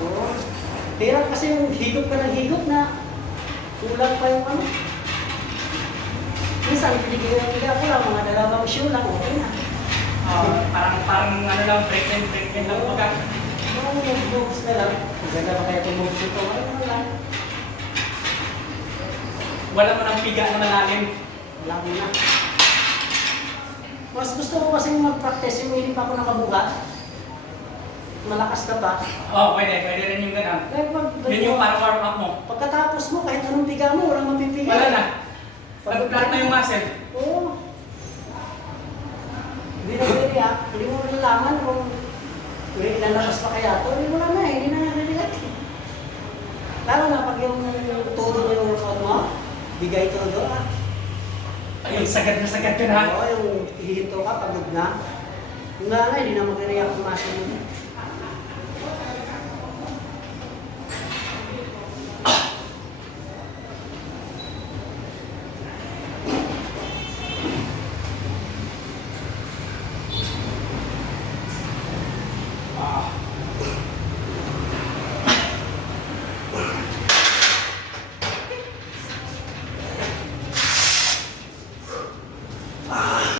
Oo. Hirap kasi yung higop ka ng higop na kulang pa yung ano. Minsan, pinigyan ko lang, mga dalawang shoe lang, okay na. Parang ano lang, break lang baga. Yung moves na lang, maganda pa kaya itong moves ito, ano lang. Wala mo ng piga na malalim. Wala mo na. Mas gusto ko kasi mag-practice yung hindi pa ako nakabuka. Malakas ka pa. Pwede rin yung ganun. Kaya Yun yung parang warm up mo. pagkatapos mo, kahit anong piga mo, walang mapipiga. Wala na. Nag-flat na yung muscle. Oo. Hindi na react. Hindi mo nalaman kung lalabas pa kaya ito. Hindi mo na hindi na react. Lalo na pag yung todo mo yung workout mo, bigay todo Ayun, sagad ka na. Oo, yung hihinto ka, pagod na. Yung nga hindi na mag-react yung muscle mo.